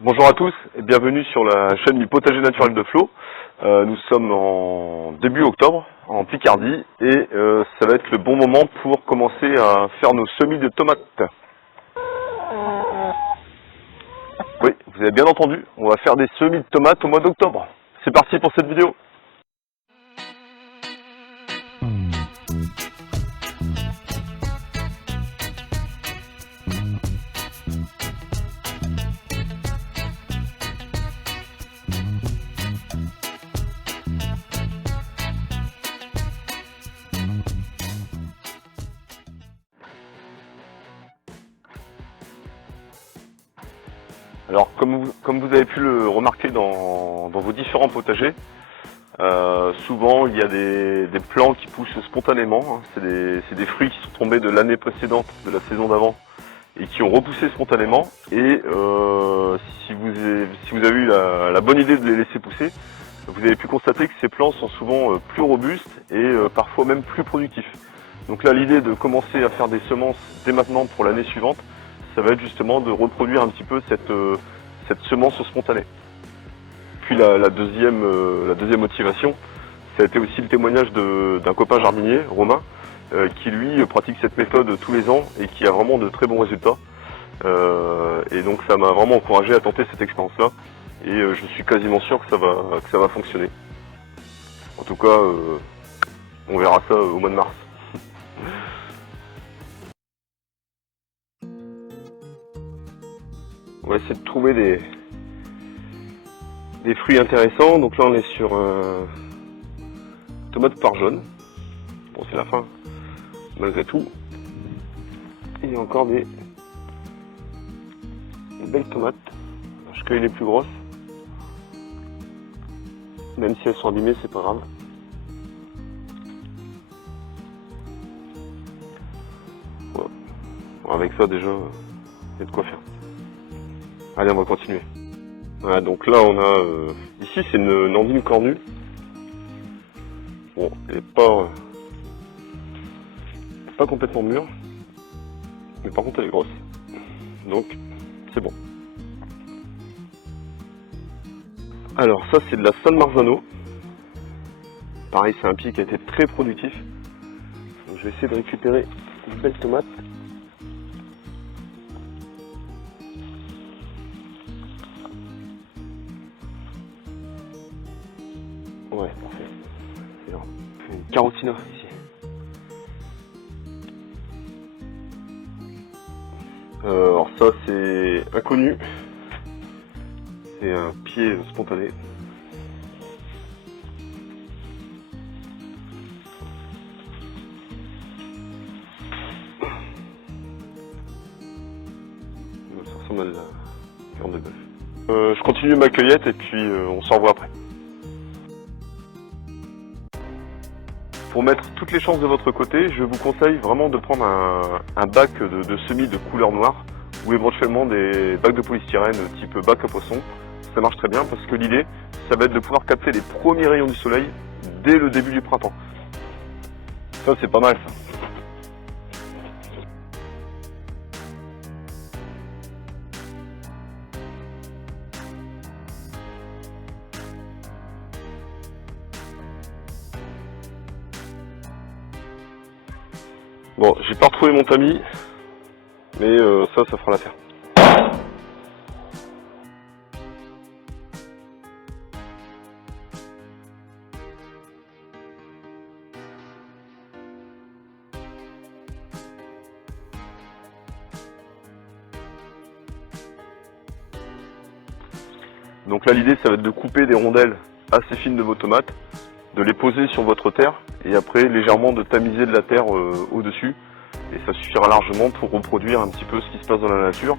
Bonjour à tous et bienvenue sur la chaîne du potager naturel de Flo. Nous sommes en début octobre en Picardie et ça va être le bon moment pour commencer à faire nos semis de tomates. Oui, vous avez bien entendu, on va faire des semis de tomates au mois d'octobre. C'est parti pour cette vidéo. Alors comme vous avez pu le remarquer dans vos différents potagers, souvent il y a des plants qui poussent spontanément, hein. C'est des fruits qui sont tombés de l'année précédente, de la saison d'avant, et qui ont repoussé spontanément. Et si vous avez eu la bonne idée de les laisser pousser, vous avez pu constater que ces plants sont souvent plus robustes et parfois même plus productifs. Donc là, l'idée de commencer à faire des semences dès maintenant pour l'année suivante, ça va être justement de reproduire un petit peu cette semence spontanée. Puis la deuxième motivation, ça a été aussi le témoignage d'un copain jardinier, Romain, qui lui pratique cette méthode tous les ans et qui a vraiment de très bons résultats. Et donc ça m'a vraiment encouragé à tenter cette expérience-là. Et je suis quasiment sûr que ça va fonctionner. En tout cas, on verra ça au mois de mars. On va essayer de trouver des fruits intéressants. Donc là on est sur tomate par jaune. Bon, c'est la fin malgré tout. Il y a encore des belles tomates. Je cueille les plus grosses. Même si elles sont abîmées, c'est pas grave. Voilà. Avec ça déjà, il y a de quoi faire. Allez, on va continuer. Voilà, donc là on a... ici c'est une andine cornue. Bon, elle est pas complètement mûre. Mais par contre elle est grosse. Donc c'est bon. Alors ça c'est de la San Marzano. Pareil, c'est un pied qui a été très productif. Donc, je vais essayer de récupérer une belle tomate. Ouais, parfait. C'est une carotina ici. Alors ça c'est inconnu. C'est un pied spontané. Ça ressemble à de la viande de bœuf. Je continue ma cueillette et puis on s'en revoit après. Pour mettre toutes les chances de votre côté, je vous conseille vraiment de prendre un bac de semis de couleur noire ou éventuellement des bacs de polystyrène type bac à poisson. Ça marche très bien parce que l'idée, ça va être de pouvoir capter les premiers rayons du soleil dès le début du printemps. Ça, c'est pas mal ça. Bon, j'ai pas retrouvé mon tamis, mais ça fera l'affaire. Donc là, l'idée, ça va être de couper des rondelles assez fines de vos tomates, de les poser sur votre terre, et après, légèrement de tamiser de la terre au-dessus. Et ça suffira largement pour reproduire un petit peu ce qui se passe dans la nature.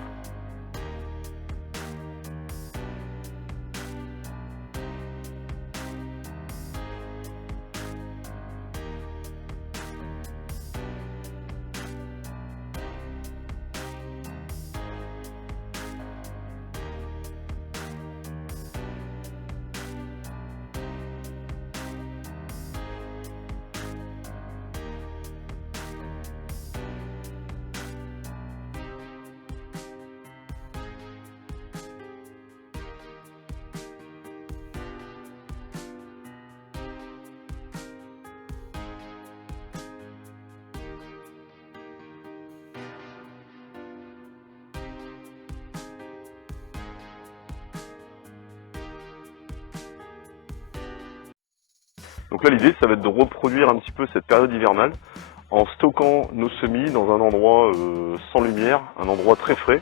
Donc là l'idée ça va être de reproduire un petit peu cette période hivernale en stockant nos semis dans un endroit sans lumière, un endroit très frais.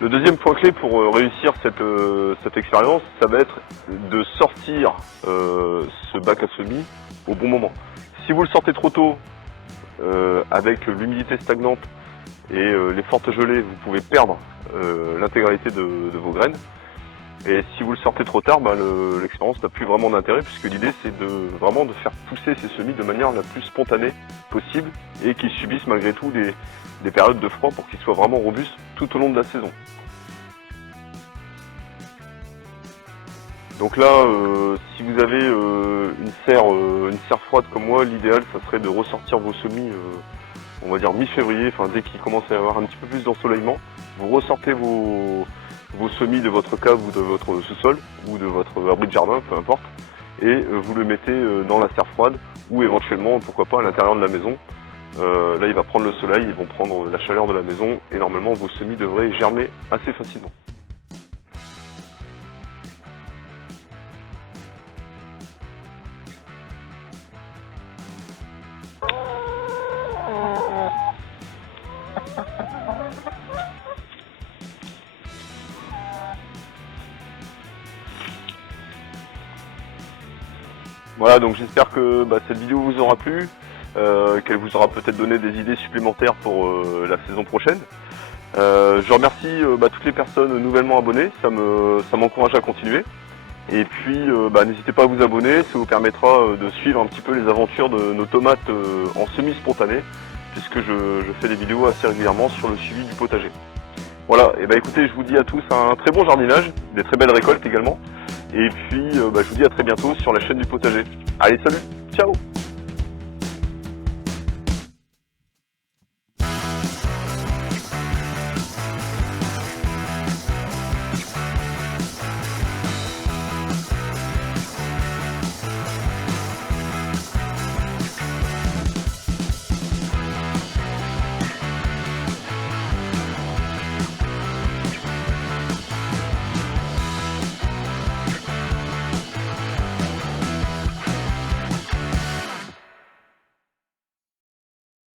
Le deuxième point clé pour réussir cette expérience, ça va être de sortir ce bac à semis au bon moment. Si vous le sortez trop tôt, avec l'humidité stagnante et les fortes gelées, vous pouvez perdre l'intégralité de vos graines. Et si vous le sortez trop tard, l'expérience n'a plus vraiment d'intérêt, puisque l'idée c'est vraiment de faire pousser ces semis de manière la plus spontanée possible et qu'ils subissent malgré tout des périodes de froid pour qu'ils soient vraiment robustes tout au long de la saison. Donc là, si vous avez une serre froide comme moi, l'idéal ça serait de ressortir vos semis, on va dire mi-février, enfin dès qu'il commence à y avoir un petit peu plus d'ensoleillement. Vous ressortez vos semis de votre cave ou de votre sous-sol ou de votre abri de jardin, peu importe, et vous le mettez dans la serre froide ou éventuellement, pourquoi pas, à l'intérieur de la maison. Là il va prendre le soleil, ils vont prendre la chaleur de la maison et normalement vos semis devraient germer assez facilement. Voilà, donc j'espère que cette vidéo vous aura plu, qu'elle vous aura peut-être donné des idées supplémentaires pour la saison prochaine. Je remercie toutes les personnes nouvellement abonnées, ça m'encourage à continuer. Et puis n'hésitez pas à vous abonner, ça vous permettra de suivre un petit peu les aventures de nos tomates en semi-spontané, puisque je fais des vidéos assez régulièrement sur le suivi du potager. Voilà, et écoutez, je vous dis à tous un très bon jardinage, des très belles récoltes également. Et puis je vous dis à très bientôt sur la chaîne du potager. Allez, salut, ciao!